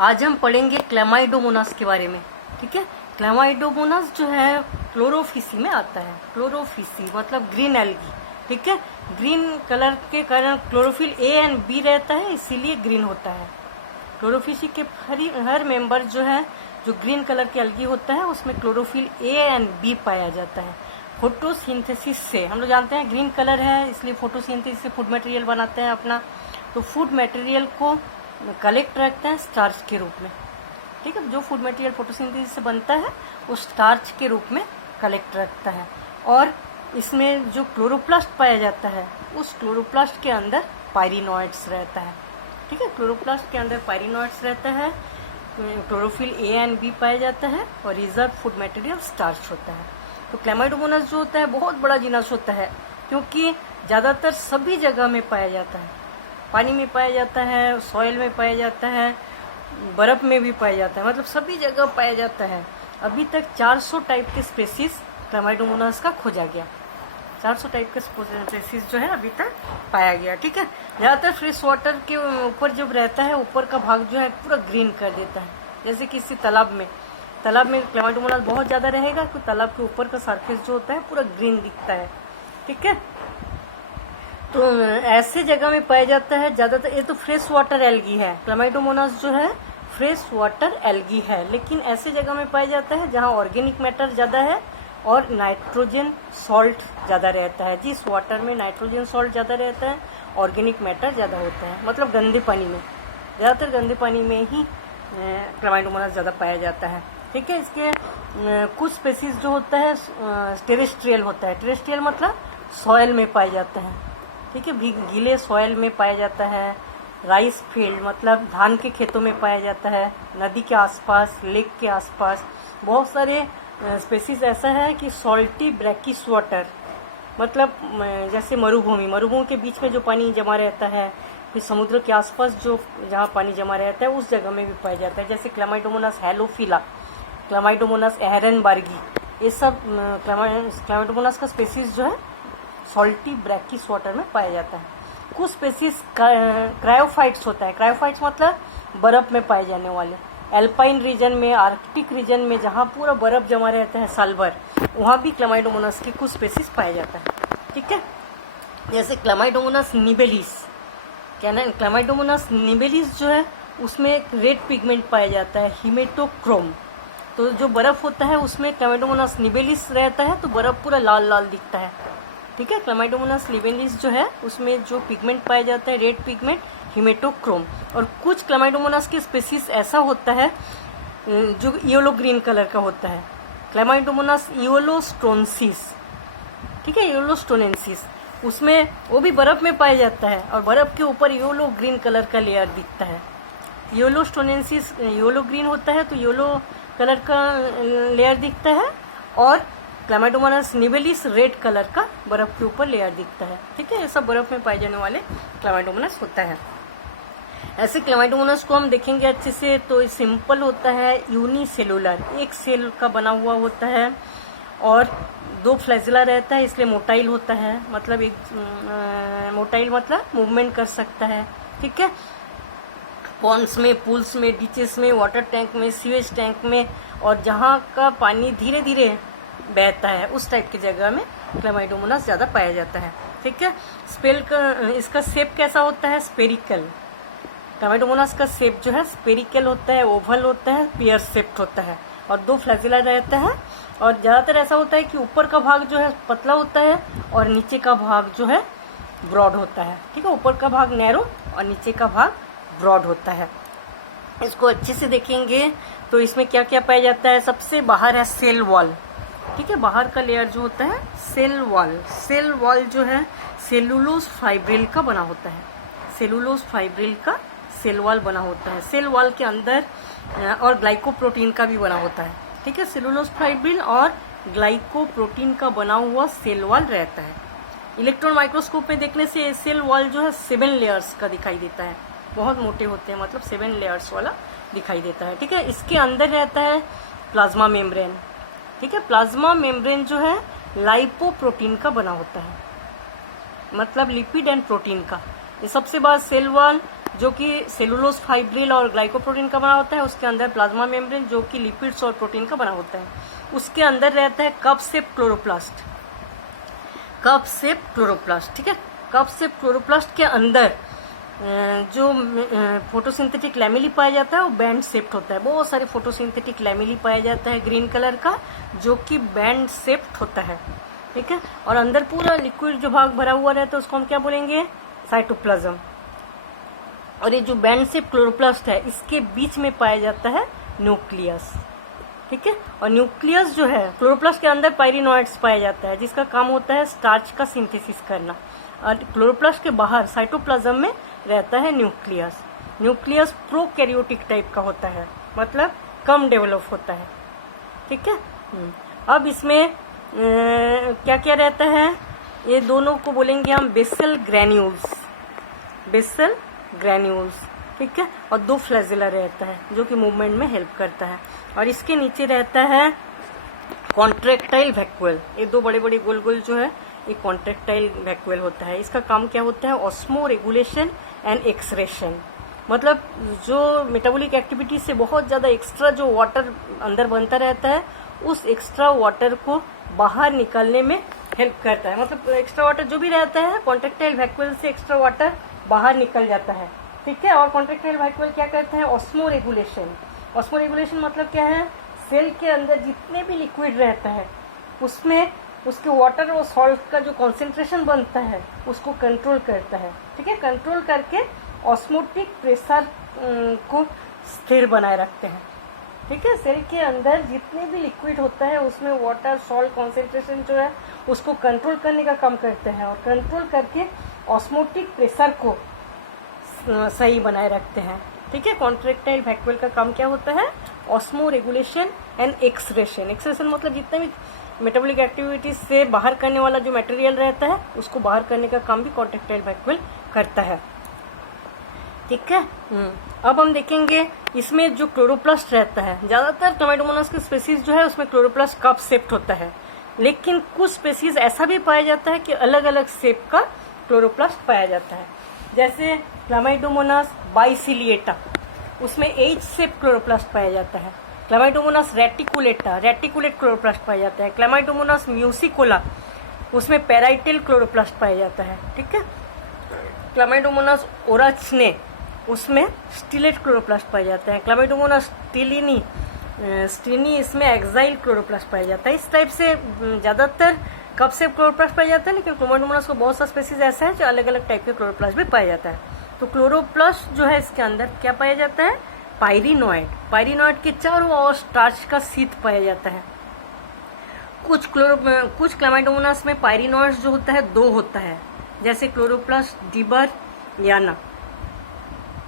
आज हम पढ़ेंगे क्लेमाइडोमोनास के बारे में। ठीक है, क्लेमाइडोमोनास जो है क्लोरोफिसी में आता है। क्लोरोफिसी मतलब ग्रीन एल्गी। ठीक है, ग्रीन कलर के कारण क्लोरोफिल ए एंड बी रहता है, इसीलिए ग्रीन होता है। क्लोरोफिसी के हर मेंबर जो है जो ग्रीन कलर के एल्गी होता है उसमें क्लोरोफिल ए एंड बी पाया जाता है। फोटोसिंथेसिस से हम लोग जानते हैं ग्रीन कलर है, इसलिए फोटोसिंथेसिस से फूड मटेरियल बनाते हैं अपना। तो फूड मटेरियल को कलेक्ट रखते हैं स्टार्च के रूप में। ठीक है, जो फूड मटेरियल फोटोसिंथेसिस से बनता है वो स्टार्च के रूप में कलेक्ट रखता है। और इसमें जो क्लोरोप्लास्ट पाया जाता है उस क्लोरोप्लास्ट के अंदर पायरिनॉइड्स रहता है। ठीक है, क्लोरोप्लास्ट के अंदर पायरिनॉइड्स रहता है, क्लोरोफिल ए एंड बी पाया जाता है और रिजर्व फूड मटेरियल स्टार्च होता है। तो क्लेमाइडोमोनास जो होता है बहुत बड़ा जीनस होता है, क्योंकि ज़्यादातर सभी जगह में पाया जाता है। पानी में पाया जाता है, सॉइल में पाया जाता है, बर्फ़ में भी पाया जाता है, मतलब सभी जगह पाया जाता है। अभी तक 400 टाइप के स्पेसीज क्लेमाइडोमोनास का खोजा गया। 400 टाइप के स्पेसीज जो है अभी तक पाया गया। ठीक है, ज़्यादातर फ्रेश वाटर के ऊपर जब रहता है ऊपर का भाग जो है पूरा ग्रीन कर देता है। जैसे किसी तालाब में क्लेमाइडोमोनास बहुत ज़्यादा रहेगा, तो तालाब के ऊपर का सरफेस जो होता है पूरा ग्रीन दिखता है। ठीक है, तो ऐसे जगह में पाया जाता है ज़्यादातर। ये तो फ्रेश वाटर एल्गी है, क्लेमाइडोमोनास जो है फ्रेश वाटर एल्गी है, लेकिन ऐसे जगह में पाया जाता है जहाँ ऑर्गेनिक मैटर ज़्यादा है और नाइट्रोजन सॉल्ट ज़्यादा रहता है। जिस वाटर में नाइट्रोजन सॉल्ट ज़्यादा रहता है, ऑर्गेनिक मैटर ज़्यादा होता है, मतलब गंदे पानी में, ज़्यादातर गंदे पानी में ही क्लेमाइडोमोनास ज़्यादा पाया जाता है। ठीक है, इसके कुछ स्पेसीज जो होता है टेरेस्ट्रियल होता है। टेरेस्ट्रियल मतलब सॉयल में पाया जाता है। ठीक है, गीले सॉयल में पाया जाता है। राइस फील्ड मतलब धान के खेतों में पाया जाता है, नदी के आसपास, लेक के आसपास। बहुत सारे स्पेसीज ऐसा है कि सॉल्टी ब्रैकिश वाटर मतलब जैसे मरुभूमि के बीच में जो पानी जमा रहता है, फिर समुद्र के आसपास जो जहाँ पानी जमा रहता है उस जगह में भी पाया जाता है। जैसे क्लेमाइडोमोनास हैलोफिला, क्लेमाइडोमोनास एहरनबार्गी, ये सब क्लेमाइडोमोनास का स्पेसीज जो है सॉल्टी ब्रैकिश वाटर में पाया जाता है। कुछ स्पेसीज क्रायोफाइट्स होता है। क्रायोफाइट्स मतलब बर्फ में पाए जाने वाले। एल्पाइन रीजन में, आर्कटिक रीजन में जहाँ पूरा बर्फ जमा रहता है साल भर, वहाँ भी क्लेमाइडोमोनास के कुछ स्पेसीज पाया जाता है। ठीक है, जैसे क्लेमाइडोमोनास निबेलिस, क्लेमाइडोमोनास निबेलिस जो है उसमें एक रेड पिगमेंट पाया जाता है, हिमेटोक्रोम। तो जो बर्फ होता है उसमें क्लेमाइडोमोनास निबेलिस रहता है, तो बर्फ पूरा लाल लाल दिखता है। ठीक है, क्लेमाइडोमोनास निबेलिस जो है उसमें जो पिगमेंट पाया जाता है रेड पिगमेंट, हिमेटोक्रोम। और कुछ क्लेमाइडोमोनास के स्पेसीज ऐसा होता है जो येलो ग्रीन कलर का होता है, क्लेमाइडोमोनास येलोस्टोनेंसिस। ठीक है, येलोस्टोनेंसिस, उसमें वो भी बर्फ में पाया जाता है और बर्फ के ऊपर येलो ग्रीन कलर का लेयर दिखता है। येलोस्टोनेंसिस येलो ग्रीन होता है तो येलो कलर का लेयर दिखता है, और क्लेमाइडोमोनास निबेलिस रेड कलर का बर्फ के ऊपर लेयर दिखता है। ठीक है, ये सब बर्फ में पाए जाने वाले क्लेमाइडोमोनास होता है। ऐसे क्लेमाइडोमोनास को हम देखेंगे अच्छे से तो सिंपल होता है, यूनिसेलुलर, एक सेल का बना हुआ होता है और 2 फ्लैजिला रहता है, इसलिए मोटाइल होता है। मतलब एक मोटाइल मतलब मूवमेंट कर सकता है। ठीक है, पॉन्ड्स में, पूल्स में, डिचेस में, वाटर टैंक में, सीवेज टैंक में, और जहाँ का पानी धीरे धीरे बहता है उस टाइप की जगह में क्लेमाइडोमोनास ज़्यादा पाया जाता है। ठीक है, इसका शेप कैसा होता है? स्पेरिकल। क्लेमाइडोमोनास का शेप जो है स्पेरिकल होता है, ओवल होता है, पेयर शेप्ड होता है और 2 फ्लैजिला रहता है। और ज़्यादातर ऐसा होता है कि ऊपर का भाग जो है पतला होता है और नीचे का भाग जो है ब्रॉड होता है। ठीक है, ऊपर का भाग नैरो और नीचे का भाग ब्रॉड होता है। इसको अच्छे से देखेंगे तो इसमें क्या क्या पाया जाता है। सबसे बाहर है सेल वॉल। ठीक है, बाहर का लेयर जो होता है सेल वॉल। सेल वॉल जो है सेलुलोज फाइब्रिल का बना होता है। सेलुलोज फाइब्रिल का सेल वॉल बना होता है। सेल वॉल के अंदर और ग्लाइकोप्रोटीन का भी बना होता है। ठीक है, सेलुलोज फाइब्रिल और ग्लाइकोप्रोटीन का बना हुआ सेल वॉल रहता है। इलेक्ट्रॉन माइक्रोस्कोप में देखने से सेल वॉल जो है 7 लेयर्स का दिखाई देता है, बहुत मोटे होते हैं, मतलब 7 लेयर्स वाला दिखाई देता है। ठीक है, इसके अंदर रहता है प्लाज्मा मेम्ब्रेन। ठीक है, प्लाज्मा मेम्ब्रेन जो है लाइपोप्रोटीन का बना होता है, मतलब लिपिड एंड प्रोटीन का। ये सबसे बाद सेल वॉल जो कि सेलुलोज फाइब्रिल और ग्लाइकोप्रोटीन का बना होता है। उसके अंदर प्लाज्मा मेम्ब्रेन जो कि लिपिड्स और प्रोटीन का बना होता है। उसके अंदर रहता है cup shape chloroplast, cup shape chloroplast, ठीक है। कप शेप क्लोरोप्लास्ट के अंदर जो फोटोसिंथेटिक लैमेली पाया जाता है वो बैंड शेप्ड होता है। बहुत सारे फोटोसिंथेटिक लैमेली पाया जाता है ग्रीन कलर का, जो कि बैंड शेप्ड होता है, ठीक है। और अंदर पूरा लिक्विड जो भाग भरा हुआ रहता है उसको हम क्या बोलेंगे, साइटोप्लाज्म। और ये जो बैंड शेप क्लोरोप्लास्ट है इसके बीच में पाया जाता है न्यूक्लियस, ठीक है। और न्यूक्लियस जो है, क्लोरोप्लास्ट के अंदर पायरिनोइड्स पाया जाता है जिसका काम होता है स्टार्च का सिंथेसिस करना। और क्लोरोप्लास्ट के बाहर साइटोप्लाज्म में रहता है न्यूक्लियस। न्यूक्लियस प्रोकैरियोटिक टाइप का होता है, मतलब कम डेवलप होता है, ठीक है। अब इसमें क्या क्या रहता है, ये दोनों को बोलेंगे हम बेसल ग्रैन्यूल्स, बेसल ग्रैन्यूल्स, ठीक है। और 2 फ्लैजिला रहता है जो कि मूवमेंट में हेल्प करता है। और इसके नीचे रहता है कॉन्ट्रैक्टाइल वैक्यूल। ये 2 बड़े बड़े गोल गोल जो है ये कॉन्ट्रैक्टाइल वैक्यूल होता है। इसका काम क्या होता है, ऑस्मो रेगुलेशन एंड एक्सरेशन, मतलब जो मेटाबॉलिक एक्टिविटी से बहुत ज़्यादा एक्स्ट्रा जो वाटर अंदर बनता रहता है उस एक्स्ट्रा वाटर को बाहर निकालने में हेल्प करता है। मतलब एक्स्ट्रा वाटर जो भी रहता है कॉन्ट्रैक्टाइल वैक्यूल से एक्स्ट्रा वाटर बाहर निकल जाता है, ठीक है। और कॉन्ट्रैक्टाइल वैक्यूल क्या करता है, ऑस्मो रेगुलेशन। ऑस्मो रेगुलेशन मतलब क्या है, सेल के अंदर जितने भी लिक्विड रहता है उसमें उसके वाटर और सॉल्ट का जो कॉन्सेंट्रेशन बनता है उसको कंट्रोल करता है, ठीक है। कंट्रोल करके ऑस्मोटिक प्रेशर को स्थिर बनाए रखते हैं, ठीक है। सेल के अंदर जितने भी लिक्विड होता है उसमें वाटर सॉल्ट कॉन्सेंट्रेशन जो है उसको कंट्रोल करने का काम करते हैं और कंट्रोल करके ऑस्मोटिक प्रेशर को सही बनाए रखते हैं, ठीक है। कॉन्ट्रैक्टाइल वैक्यूल का काम क्या होता है, ऑस्मो रेगुलेशन एंड एक्सरेशन। एक्सरेशन मतलब जितने भी मेटाबॉलिक एक्टिविटीज से बाहर करने वाला जो मटेरियल रहता है उसको बाहर करने का काम भी कॉन्ट्रैक्टाइल वैक्यूल करता है, ठीक है। अब हम देखेंगे इसमें जो क्लोरोप्लास्ट रहता है, ज़्यादातर क्लामाइडोमोनास के स्पेसीज जो है उसमें क्लोरोप्लास्ट कप शेप्ड होता है, लेकिन कुछ स्पेसीज ऐसा भी पाया जाता है कि अलग अलग शेप का क्लोरोप्लास्ट पाया जाता है। जैसे क्लामाइडोमोनास बाइसिलिएटा, उसमें एच शेप क्लोरोप्लास्ट पाया जाता है। क्लामाइडोमोनास रेटिकुलेटा, रेटिकुलेट क्लोरोप्लास्ट पाया जाता है। क्लामाइडोमोनास म्यूसिकोला, उसमें पैराइटल क्लोरोप्लास्ट पाया जाता है, ठीक है। क्लामाइडोमोनास ओराचने, उसमें स्टिलेट क्लोरोप्लास्ट पाया जाता है। क्लामाइडोमोनास स्टिनी, इसमें एक्साइल क्लोरोप्लास्ट पाया जाता है। इस टाइप से ज़्यादातर कप शेप क्लोरोप्लास्ट पाया जाता है, लेकिन क्लामाइडोमोनास को बहुत सा स्पेसीज ऐसा है जो अलग अलग टाइप के क्लोरोप्लास्ट भी पाया जाता है। तो क्लोरोप्लास्ट जो है इसके अंदर क्या पाया जाता है, पायरिनोइड। पायरिनोइड के चारों ओर स्टार्च का शीट पाया जाता है। कुछ क्लामाइडोमोनास में पायरिनोइड्स जो होता है 2 होता है, जैसे क्लोरोप्लास्ट डिबर याना,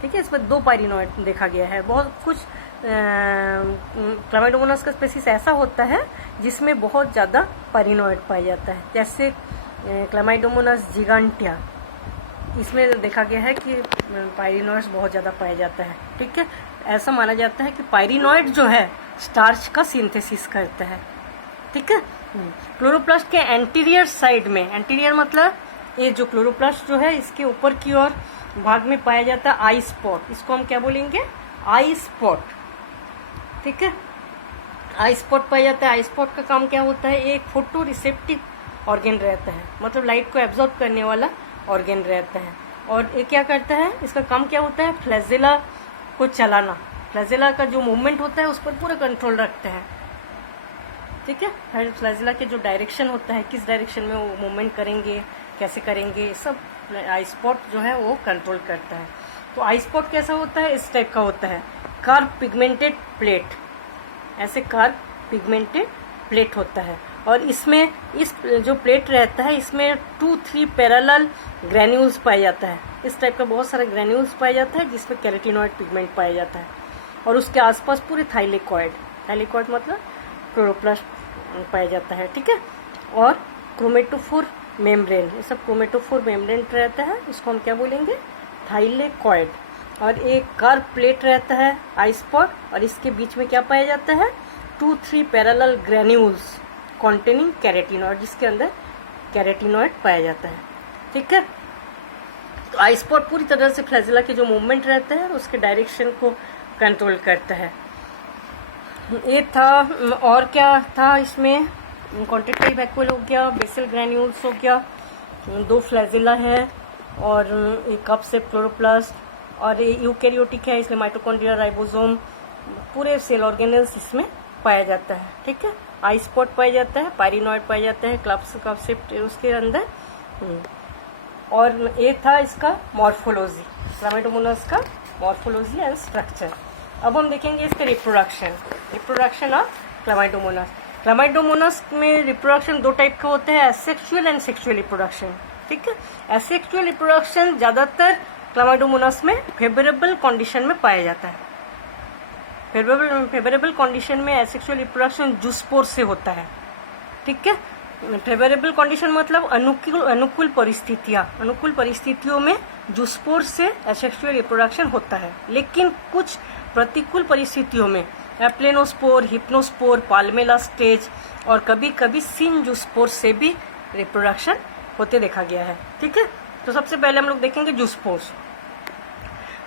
ठीक है। इसमें 2 पायरिनोइड देखा गया है। बहुत कुछ क्लामाइडोमोनास का स्पेसीज ऐसा होता है जिसमें बहुत ज़्यादा पायरिनोइड पाया जाता है, जैसे क्लामाइडोमोनास जिगांटिया, इसमें देखा गया है कि पायरिनोइड्स बहुत ज़्यादा पाया जाता है, ठीक है। ऐसा माना जाता है कि पायरिनोइड जो है स्टार्च का सिंथेसिस करता है, ठीक है। क्लोरोप्लास्ट के एंटीरियर साइड में, एंटीरियर मतलब ये जो क्लोरोप्लास्ट जो है इसके ऊपर की ओर भाग में पाया जाता है आई स्पॉट, इसको हम क्या बोलेंगे, आई स्पॉट, ठीक है। आई स्पॉट पाया जाता है। आई स्पॉट का काम क्या होता है, एक फोटो रिसेप्टिव ऑर्गेन रहता है, मतलब लाइट को एब्जॉर्ब करने वाला ऑर्गेन रहता है। और ये क्या करता है, इसका काम क्या होता है, फ्लैजिला को चलाना। फ्लैजिला का जो मूवमेंट होता है उस पर पूरा कंट्रोल रखते हैं, ठीक है। हर फ्लैजिला के जो डायरेक्शन होता है, किस डायरेक्शन में वो मूवमेंट करेंगे, कैसे करेंगे, सब आई स्पॉट जो है वो कंट्रोल करता है। तो आई स्पॉट कैसा होता है, इस टाइप का होता है, कर्व पिगमेंटेड प्लेट, ऐसे कर्व पिगमेंटेड प्लेट होता है। और इसमें इस जो प्लेट रहता है इसमें 2-3 पैरेलल ग्रैन्यूल्स पाया जाता है। इस टाइप का बहुत सारा ग्रैन्यूल्स पाया जाता है जिसमें कैरोटीनॉइड पिगमेंट पाया जाता है। और उसके आसपास पूरे थाइलेकॉइड, थाइलेकॉइड मतलब क्लोरोप्लास्ट पाया जाता है, ठीक है। और क्रोमेटोफोर मेम्ब्रेन, ये सब क्रोमेटोफोर मेम्ब्रेन रहता है, इसको हम क्या बोलेंगे, थाइलेकॉइड। और एक कर्व प्लेट रहता है आई स्पॉट, और इसके बीच में क्या पाया जाता है, 2-3 पैरेलल ग्रैन्यूल्स कॉन्टेनिंग कैरोटीनॉइड, जिसके अंदर कैरोटीनॉइड पाया जाता है, ठीक है। तो आई स्पॉट पूरी तरह से फ्लैजिला के जो मूवमेंट रहते हैं उसके डायरेक्शन को कंट्रोल करता है। ये था। और क्या था इसमें, कॉन्ट्रैक्टाइल वैक्यूल हो गया, बेसल ग्रैन्यूल्स हो गया, 2 फ्लैजिला है और एक कप से क्लोरोप्लास्ट, और ये यूकैरियोटिक है इसलिए माइटोकॉन्ड्रिया, राइबोसोम, पूरे सेल ऑर्गेनेल्स इसमें पाया जाता है। ठीक है, आई स्पॉट पाया जाता है, पायरिनॉइड पाया जाता है, क्लासिप्ट उसके अंदर। और ये था इसका मॉर्फोलॉजी, क्लामाइडोमोनास का मॉर्फोलॉजी एंड स्ट्रक्चर। अब हम देखेंगे इसके रिप्रोडक्शन ऑफ क्लामाइडोमोनास। क्लामाइडोमोनास में रिप्रोडक्शन 2 टाइप का होता है, एसेक्सुअल एंड सेक्सुअल रिप्रोडक्शन। ठीक है, एसेक्सुअल रिप्रोडक्शन ज़्यादातर क्लामाइडोमोनास में फेवरेबल कंडीशन में पाया जाता है। फेवरेबल कंडीशन में एसेक्सुअल रिप्रोडक्शन जूस्पोर से होता है। ठीक है, फेवरेबल कंडीशन मतलब अनुकूल परिस्थितियों में जूस्पोर से एसेक्सुअल रिप्रोडक्शन होता है। लेकिन कुछ प्रतिकूल परिस्थितियों में एप्लेनोस्पोर, हिप्नोस्पोर, पाल्मेला स्टेज और कभी कभी सिनजूस्पोर से भी रिप्रोडक्शन होते देखा गया है। ठीक है, तो सबसे पहले हम लोग देखेंगे जूस्पोर्स।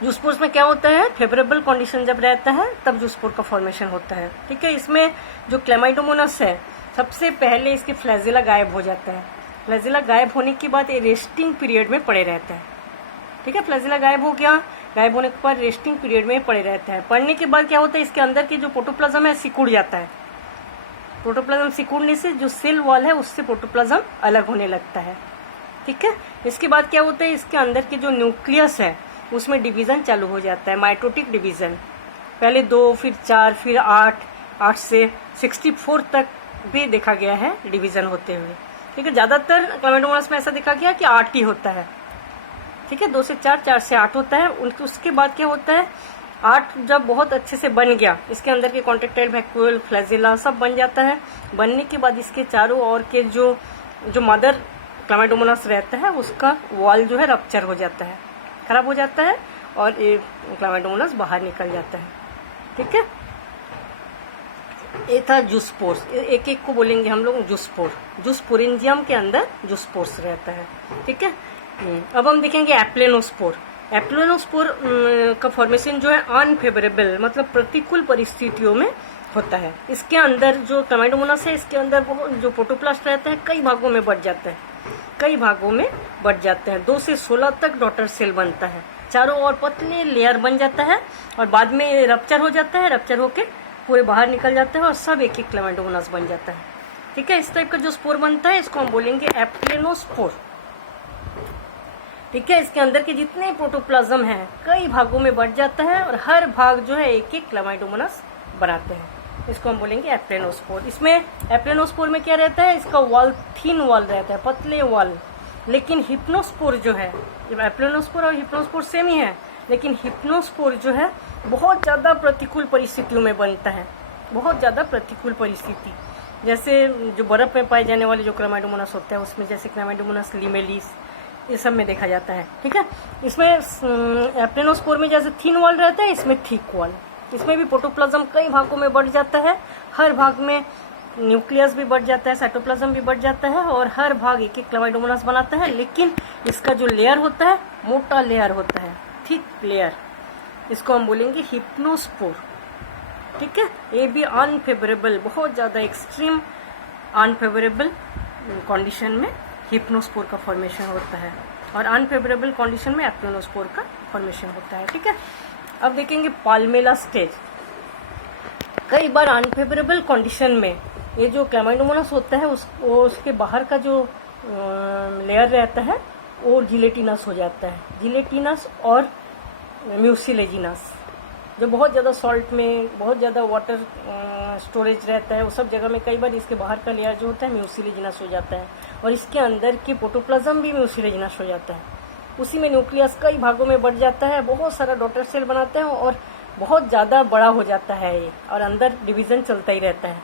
जूस्पोर्स में क्या होता है, फेवरेबल कंडीशन जब रहता है तब जूस्पोर का फॉर्मेशन होता है। ठीक है, इसमें जो क्लेमाइडोमोनास है सबसे पहले इसके फ्लैजिला गायब हो जाता है। फ्लैजिला गायब होने के बाद ये रेस्टिंग पीरियड में पड़े रहता है। ठीक है, फ्लैजिला गायब हो गया, गायब होने के बाद रेस्टिंग पीरियड में पड़े रहता है। पड़ने के बाद क्या होता है, इसके अंदर के जो प्रोटोप्लाज्म है सिकुड़ जाता है। प्रोटोप्लाज्म सिकुड़ने से जो सेल वॉल है उससे प्रोटोप्लाज्म अलग होने लगता है। ठीक है, इसके बाद क्या होता है, इसके अंदर के जो न्यूक्लियस है उसमें डिवीजन चालू हो जाता है, माइटोटिक डिवीजन। पहले 2, फिर 4, फिर 8 से 64 तक भी देखा गया है डिवीजन होते हुए। ठीक है, ज़्यादातर क्लामाइडोमोनास में ऐसा देखा गया कि 8 ही होता है। ठीक है, 2 से 4, 4 से 8 होता है। उसके बाद क्या होता है, 8 जब बहुत अच्छे से बन गया, इसके अंदर के कॉन्ट्रैक्टाइल वैक्यूल, फ्लैजिला सब बन जाता है। बनने के बाद इसके चारों ओर के जो मदर क्लामाइडोमोनास रहता है उसका वॉल जो है रप्चर हो जाता है, खराब हो जाता है और ये क्लामाइडोमोनास बाहर निकल जाता है। ठीक है, ये था जूस्पोर्स। एक एक को बोलेंगे हम लोग जूस्पोर। जूस्पोरेंजियम के अंदर जूस्पोर्स रहता है। ठीक है, अब हम देखेंगे एप्लेनोस्पोर। एप्लेनोस्पोर का फॉर्मेशन जो है अनफेवरेबल मतलब प्रतिकूल परिस्थितियों में होता है। इसके अंदर जो क्लामाइडोमोनास है इसके अंदर जो प्रोटोप्लास्ट रहता है कई भागों में बढ़ जाता है। 2 से 16 तक डॉटर सेल बनता है, चारों ओर पतले लेयर बन जाता है और बाद में रप्चर हो जाता है। रप्चर होके पूरे बाहर निकल जाता है और सब एक एक क्लामाइडोमोनास बन जाता है। ठीक है, इस टाइप का जो स्पोर बनता है इसको हम बोलेंगे एप्लेनोस्पोर। ठीक है, इसके अंदर के जितने प्रोटोप्लाज्म हैं कई भागों में बढ़ जाता है और हर भाग जो है एक एक क्लामाइडोमोनास बनाते हैं। इसको हम बोलेंगे एप्लेनोस्पोर। इसमें एप्लेनोस्पोर में क्या रहता है, इसका वॉल थिन वॉल रहता है, पतले वॉल। लेकिन हिप्नोस्पोर जो है, एप्लेनोस्पोर और हिप्नोस्पोर सेम ही है, लेकिन हिप्नोस्पोर जो है बहुत ज़्यादा प्रतिकूल परिस्थितियों में बनता है। बहुत ज़्यादा प्रतिकूल परिस्थिति, जैसे जो बर्फ़ में पाए जाने वाले जो क्लामाइडोमोनास होता है उसमें, जैसे क्लामाइडोमोनास लिमेलिस, ये सब में देखा जाता है। ठीक है, इसमें एप्लेनोस्पोर में जैसे थिन वॉल रहता है, इसमें थिक वॉल। इसमें भी प्रोटोप्लाज्म कई भागों में बढ़ जाता है, हर भाग में न्यूक्लियस भी बढ़ जाता है, साइटोप्लाज्म भी बढ़ जाता है और हर भाग एक एक क्लामाइडोमोनास बनाता है। लेकिन इसका जो लेयर होता है मोटा लेयर होता है, थिक लेयर, इसको हम बोलेंगे हिप्नोस्पोर। ठीक है, ये भी अनफेवरेबल, बहुत ज़्यादा एक्सट्रीम अनफेवरेबल कंडीशन में हिप्नोस्पोर का फॉर्मेशन होता है और अनफेवरेबल कंडीशन में एप्लेनोस्पोर का फॉर्मेशन होता है। ठीक है, अब देखेंगे पाल्मेला स्टेज। कई बार अनफेवरेबल कंडीशन में ये जो क्लामाइडोमोनास होता है उसके बाहर का जो लेयर रहता है वो जिलेटिनस हो जाता है। जिलेटिनस और म्यूसिलेजिनस, जो बहुत ज़्यादा सॉल्ट में, बहुत ज़्यादा वाटर स्टोरेज रहता है, वो सब जगह में कई बार इसके बाहर का लेयर जो होता है म्यूसिलेजिनस हो जाता है और इसके अंदर की प्रोटोप्लाज्म भी म्यूसिलेजिनस हो जाता है। उसी में न्यूक्लियस कई भागों में बढ़ जाता है, बहुत सारा डॉटर सेल बनाते हैं और बहुत ज़्यादा बड़ा हो जाता है ये, और अंदर डिवीज़न चलता ही रहता है।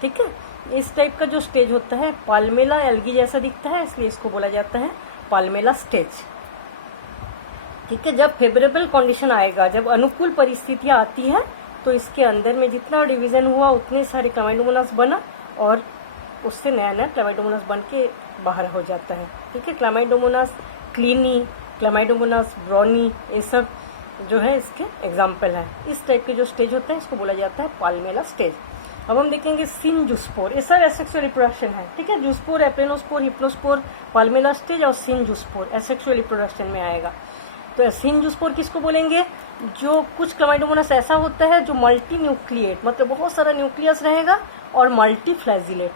ठीक है, इस टाइप का जो स्टेज होता है पाल्मेला एल्गी जैसा दिखता है, इसलिए इसको बोला जाता है पाल्मेला स्टेज। ठीक है, जब फेवरेबल कंडीशन आएगा, जब अनुकूल परिस्थितियाँ आती है तो इसके अंदर में जितना डिवीज़न हुआ उतने सारे क्लामाइडोमोनास बना और उससे नया नया क्लामाइडोमोनास बन के बाहर हो जाता है। ठीक है, क्लामाइडोमोनास क्लीनी, क्लामाइडोमोनास, ब्रोनी, ये सब जो है इसके एग्जाम्पल है। इस टाइप के जो स्टेज होता है इसको बोला जाता है पाल्मेला स्टेज। अब हम देखेंगे सिनजूस्पोर, ये सब एसेक्सुअल रिप्रोडक्शन है, ठीक है। जूस्पोर, एप्लेनोस्पोर, हिप्नोस्पोर, पाल्मेला स्टेज और सिनजूस्पोर एसेक्सुअल रिप्रोडक्शन में आएगा। तो सिनजूस्पोर किसको बोलेंगे? जो कुछ क्लामाइडोमोनास ऐसा होता है जो मल्टी न्यूक्लिएट, मतलब बहुत सारा न्यूक्लियस रहेगा और मल्टी फ्लैजिलेट,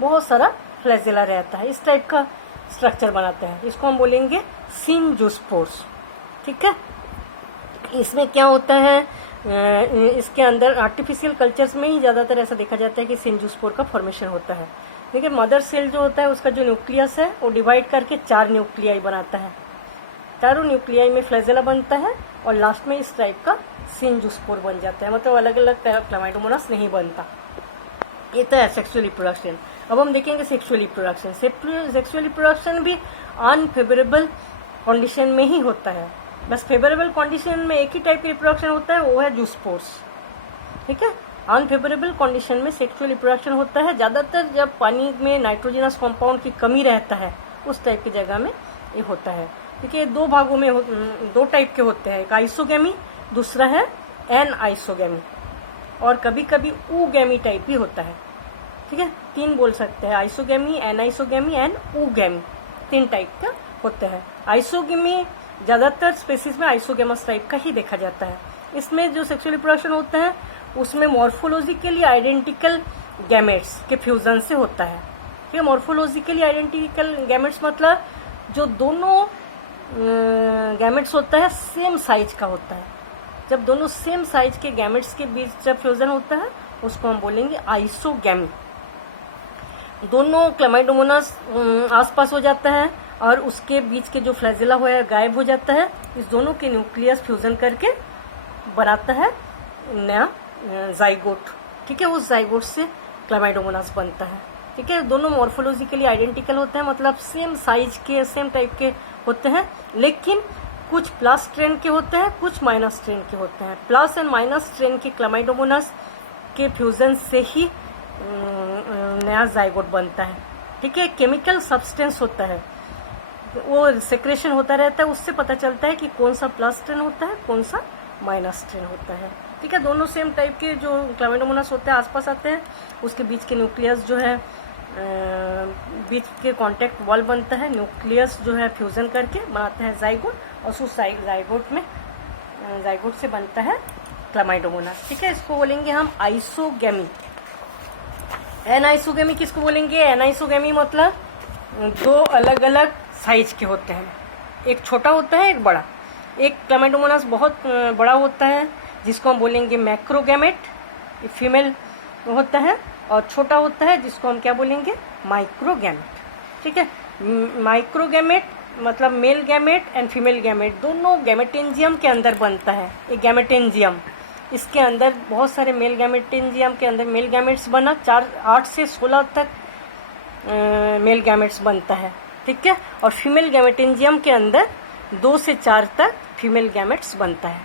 बहुत सारा फ्लैजिला रहता है, इस टाइप का स्ट्रक्चर बनाते हैं। इसको हम बोलेंगे सिनजूस्पोर्स, ठीक है। इसमें क्या होता है, इसके अंदर आर्टिफिशियल कल्चर्स में ही ज़्यादातर ऐसा देखा जाता है कि सिनजूस्पोर का फॉर्मेशन होता है। देखिए मदर सेल जो होता है उसका जो न्यूक्लियस है वो डिवाइड करके 4 न्यूक्लियाई बनाता है, चारों न्यूक्लियाई में फ्लैजेला बनता है और लास्ट में इस टाइप का सिनजूस्पोर बन जाता है, मतलब अलग अलग क्लामाइडोमोनास नहीं बनता। ये तो है सेक्सुअल रिप्रोडक्शन। अब हम देखेंगे सेक्सुअल रिप्रोडक्शन। सेक्सुअल रिप्रोडक्शन भी अनफेवरेबल कंडीशन में ही होता है, बस फेवरेबल कंडीशन में एक ही टाइप की रिप्रोडक्शन होता है, वो है जूस्पोर्स, ठीक है। अनफेवरेबल कंडीशन में सेक्सुअल रिप्रोडक्शन होता है ज़्यादातर जब पानी में नाइट्रोजनस कंपाउंड की कमी रहता है, उस टाइप की जगह में ये होता है। देखिए 2 भागों में 2 टाइप के होते हैं, एक आइसोगेमी, दूसरा है एन आइसोगेमी, और कभी कभी ऊगेमी टाइप भी होता है, ठीक है। 3 बोल सकते हैं, isogamy, anisogamy and oogamy, 3 type का होता है। आइसोगेमी ज़्यादातर स्पेसीज में आइसोगेमस टाइप का ही देखा जाता है। इसमें जो सेक्सुअल रिप्रोडक्शन होता है उसमें मॉर्फोलॉजिकली आइडेंटिकल गैमेट्स के फ्यूजन से होता है, ठीक है। मॉर्फोलॉजिकली आइडेंटिकल गैमेट्स मतलब जो दोनों गैमेट्स होता है सेम साइज का होता है। जब दोनों सेम साइज के गैमेट्स के बीच जब फ्यूजन होता है उसको हम बोलेंगे आइसोगेमी। दोनों क्लामाइडोमोनास आसपास हो जाता है और उसके बीच के जो फ्लैजिला हुआ है गायब हो जाता है। इस दोनों के न्यूक्लियस फ्यूजन करके बनाता है नया जाइगोट, ठीक है। उस जाइगोट से क्लामाइडोमोनास बनता है, ठीक है। दोनों मॉर्फोलॉजिकली आइडेंटिकल होते हैं, मतलब सेम साइज के सेम टाइप के होते हैं, लेकिन कुछ प्लस स्ट्रेन के होते हैं, कुछ माइनस स्ट्रेन के होते हैं। प्लस एंड माइनस स्ट्रेन के क्लामाइडोमोनास के फ्यूजन से ही नया जाइगोट बनता है, ठीक है। केमिकल सब्सटेंस होता है, वो सेक्रेशन होता रहता है, उससे पता चलता है कि कौन सा प्लस स्ट्रेन होता है, कौन सा माइनस स्ट्रेन होता है, ठीक है। दोनों सेम टाइप के जो क्लामाइडोमोनास होते हैं आसपास आते हैं, उसके बीच के न्यूक्लियस जो है बीच के कांटेक्ट वॉल बनता है, न्यूक्लियस जो है फ्यूजन करके बनाते हैं जाइगोट, और उस जाइगोट से बनता है क्लामाइडोमोनास, ठीक है। इसको बोलेंगे हम आइसोगेमी। एनाइसोगेमी किसको बोलेंगे? एनाइसोगेमी मतलब 2 अलग अलग साइज के होते हैं, एक छोटा होता है, एक बड़ा। एक क्लामाइडोमोनास बहुत बड़ा होता है जिसको हम बोलेंगे मैक्रोगैमेट, फीमेल होता है, और छोटा होता है जिसको हम क्या बोलेंगे? माइक्रोगैमेट, ठीक है। माइक्रोगैमेट मतलब male gamete and female gamete दोनों गैमेटेंजियम के अंदर बनता है। एक गैमेटेंजियम, इसके अंदर बहुत सारे मेल गैमेटेंजियम के अंदर मेल गैमेट्स बना 8 से 16 तक मेल गैमेट्स बनता है, ठीक है। और फीमेल गैमेटेंजियम के अंदर 2 से 4 तक फीमेल गैमेट्स बनता है।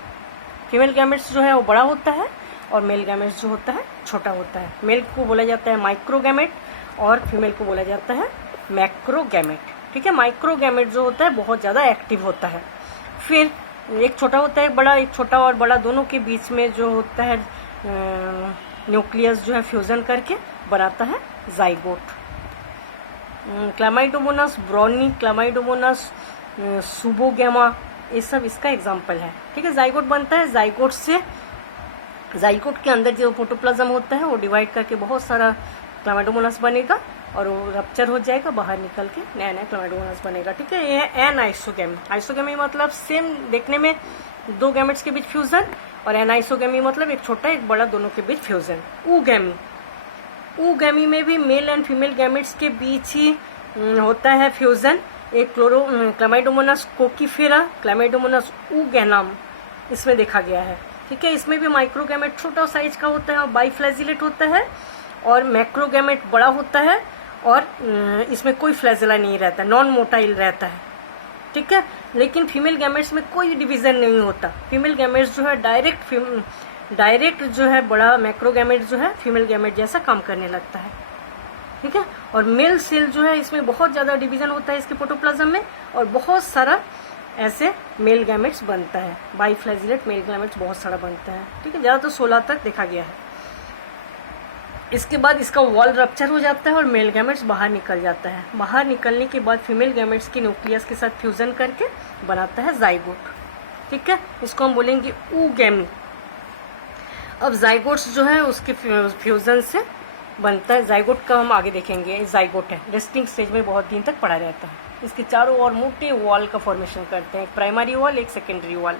फीमेल गैमेट्स जो है वो बड़ा होता है और मेल गैमेट्स जो होता है छोटा होता है। मेल को बोला जाता है माइक्रोगैमेट और फीमेल को बोला जाता है मैक्रोगैमेट, ठीक है। माइक्रोगैमेट जो होता है बहुत ज़्यादा एक्टिव होता है। फिर एक छोटा होता है, एक बड़ा, एक छोटा और बड़ा दोनों के बीच में जो होता है न्यूक्लियस जो है फ्यूजन करके बनाता है जाइगोट। क्लामाइडोमोनास ब्रोनी, क्लामाइडोमोनास सुबोगेमा, ये सब इसका एग्जाम्पल है, ठीक है। जाइगोट बनता है, जाइगोट से जाइगोट के अंदर जो प्रोटोप्लाज्म होता है वो डिवाइड करके बहुत सारा क्लामाइडोमोनास बनेगा और वो रप्चर हो जाएगा, बाहर निकल के नया नया क्लामाइडोमोनास बनेगा, ठीक है। ये है एन आइसोगेमी। आइसोगेमी मतलब सेम देखने में 2 गैमेट्स के बीच फ्यूजन, और एन आइसोगेमी मतलब एक छोटा एक बड़ा दोनों के बीच फ्यूजन। ऊगेमी, ऊगेमी में भी मेल एंड फीमेल गैमेट्स के बीच ही होता है फ्यूजन। एक क्लामाइडोमोनास कोकीफेरा, क्लामाइडोमोनास ऊगेनाम इसमें देखा गया है, ठीक है। इसमें भी माइक्रोगैमेट छोटा साइज का होता है और बाइफ्लैजिलेट होता है, और मैक्रोगैमेट बड़ा होता है और इसमें कोई फ्लैजिला नहीं रहता, नॉन मोटाइल रहता है, ठीक है। लेकिन फीमेल गैमेट्स में कोई डिवीजन नहीं होता। फीमेल गैमेट्स जो है डायरेक्ट जो है बड़ा मैक्रोगैमेट जो है फीमेल गैमेट जैसा काम करने लगता है, ठीक है। और मेल सेल जो है इसमें बहुत ज़्यादा डिवीजन होता है इसके प्रोटोप्लाज्म में, और बहुत सारा ऐसे मेल गैमेट्स बनता है। बाईफ्लैजिलेट मेल गैमेट्स बहुत सारा बनता है, ठीक है। ज़्यादातर 16 तक देखा गया है। इसके बाद इसका वॉल रप्चर हो जाता है और मेल गैमेट्स बाहर निकल जाता है। बाहर निकलने के बाद फीमेल गैमेट्स की न्यूक्लियस के साथ फ्यूजन करके बनाता है जाइगोट, ठीक है। इसको हम बोलेंगे oogamete। अब जाइगोट्स जो है उसके फ्यूजन से बनता है। जाइगोट का हम आगे देखेंगे। जाइगोट है रेस्टिंग स्टेज में बहुत दिन तक पड़ा रहता है। इसके चारों ओर मोटे वॉल का फॉर्मेशन करते हैं, एक प्राइमरी वॉल एक सेकेंडरी वॉल,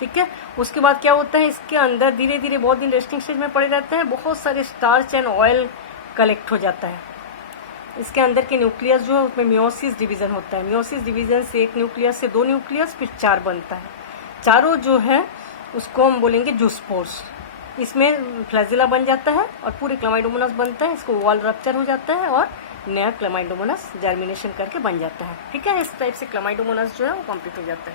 ठीक है। उसके बाद क्या होता है, इसके अंदर धीरे धीरे बहुत दिन रेस्टिंग स्टेज में पड़े रहते हैं, बहुत सारे स्टार्च एंड ऑयल कलेक्ट हो जाता है। इसके अंदर के न्यूक्लियस जो है उसमें मियोसिस डिवीजन होता है। मियोसिस डिवीजन से एक न्यूक्लियस से 2 न्यूक्लियस फिर 4 बनता है। चारों जो है उसको हम बोलेंगे जूस्पोर्स। इसमें फ्लैजिला बन जाता है और पूरे क्लामाइडोमोनास बनता है। इसको वॉल रप्चर हो जाता है और नया क्लामाइडोमोनास जर्मिनेशन करके बन जाता है, ठीक है। इस टाइप से क्लामाइडोमोनास जो है वो कंप्लीट हो जाता है।